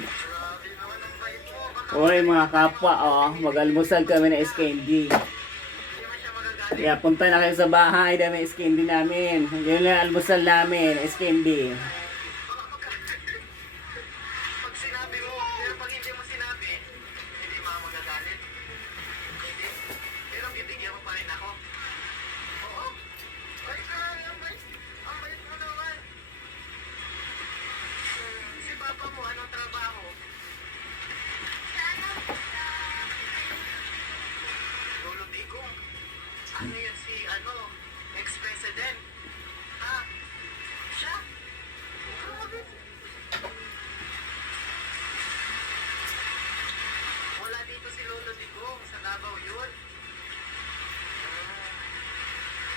Grabe naman ang bait mo. Baka Oy mga kapwa, oh, mag-almusal kami ng SKND. hindi naman siya magagalit. Kaya punta na kayo sa bahay, dami SKND namin. Yun lang almusal namin, SKND. Baka magagalit. Pag sinabi mo, pero pag hindi mo sinabi, hindi mga magagalit. Hindi. Pero bibigyan mo pa rin ako. Oo. Ay, ang bait mo naman. Si papa mo, anong trabaho? Lolo Digong. Ano yan si, ex-president? Ha? Siya? Grabe. Wala dito si Lolo Digong. Sa Davao yun.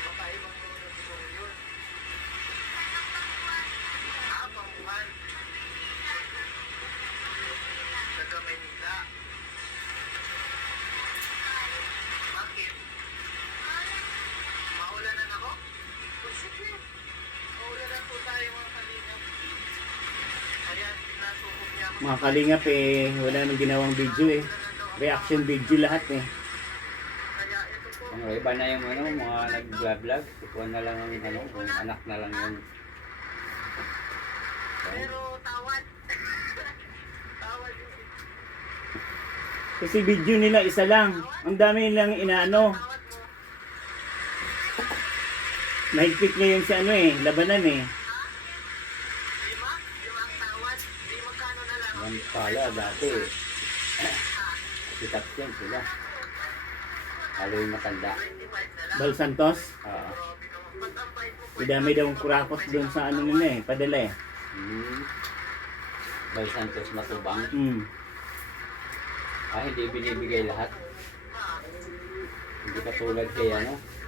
Baka ibang Lolo Digong yun. Pambuhan. Taga Maynila. Bakit? Maulanan ako? Oh, sige. Maulanan po tayo mga kalingap. Kaya nasukog niya ako. Mga kalingap eh, wala nang ginawang video eh. Reaction video lahat eh. Kaya ito po. Ang iba na yung mga nag-vlog, ikuha na lang ang yung anak na lang yung Pero tawad. Tawad yun. Kasi video nila isa lang. Ang dami nilang inaano. Tawad mo. Mahigpit ngayon sa ano eh, labanan eh. Lima? Lima ang tawad. Di magkano na lang. yan pala dati. Sikat yan sila. Halo yung matanda. 25 na lang. Bal Santos, Oo. Ba't ang bait mo po? idamay daw ang kurakot doon sa ano nila eh, padala eh. Bal Santos Matubang. Hmm. Hindi binibigay lahat. Hindi katulad kay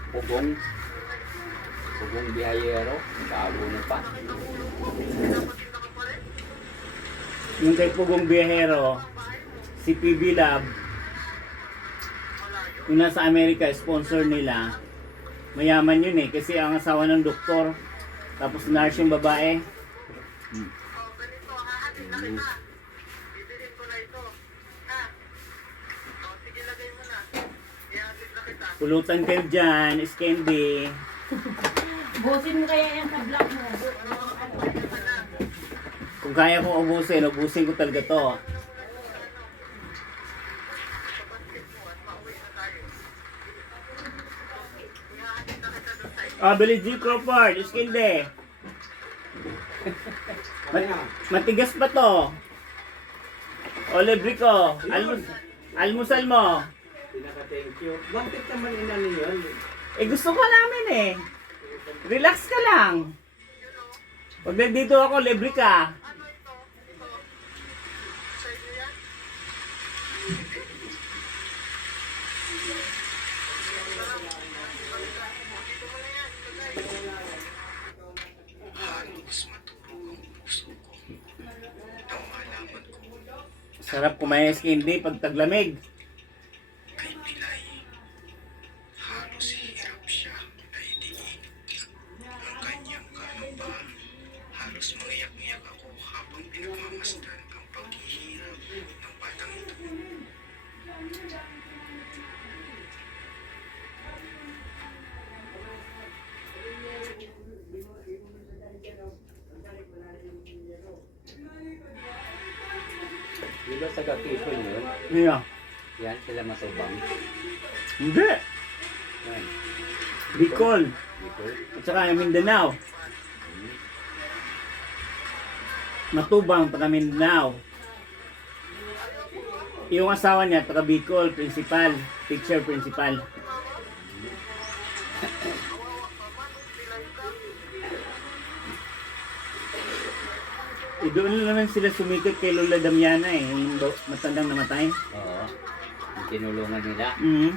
Pugong. Pugong Bihayero. Kaabuno pa. Yung kay Pugong Biyahero, si PB Lab, yung nasa Amerika, sponsor nila, mayaman yun eh, kasi ang asawa ng doktor, tapos nurse yung babae. Oh, ganito, hahatid na kita. Bibilin ko na ito. Ha? Oh, sige, lagay mo na. Ihatid na kita. Pulutan kayo dyan, Skendi. Busin mo kaya yung ka-vlog mo. Kung kaya kong ubusin, ubusin ko talaga to. Billy G. Crawford, Skendi. Matigas pa to. O, libre ko. Almusal mo. Pinaka-thank you. Bakit naman inano yun? Eh, gusto ko namin eh. Relax ka lang. Pag nandito ako, libre ka. Ano ito? Ito. Sa inyo yan? Dito mo na yan. Ilagay. Halos matulog ang puso ko. Nang malaman ko Sarap kumain Skendi pag taglamig. kay Pilay. Halos hirap siya ay diin. Ang kanyang kalamba. Halos mangiyak-ngiyak ako habang pinagmamasdan ang paghihirap ng batang ito. Di ba sa Gakipon yun? Yeah. Yan sila Matubang. Hindi. Yan. Bicol. Dito. At saka Mindanao. Matubang, taga Mindanao. Yung asawa niya, taga Bicol, principal. Teacher principal. Eh, doon na naman sila sumikat kay Lola Damiana eh. Yung matandang namatay. Oo. Yung tinulungan nila. Mhm.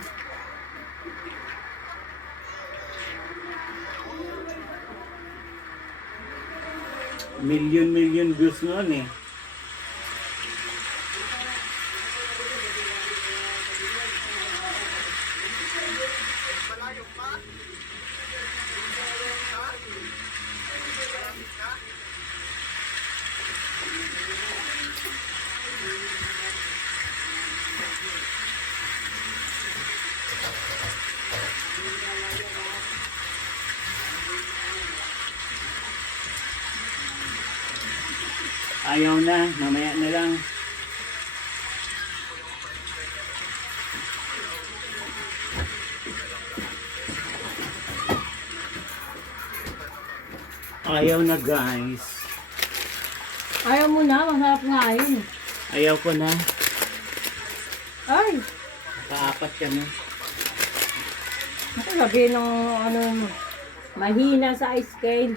Million views noon eh. Malayo pa? Ha? Malapit ka? Ayaw na, mamaya na lang. Ayaw na guys. Ayaw mo na, masarap nga yun. Ayaw ko na. Ay, Kaapat kami. ako sabihin ng ano, mahina sa scale.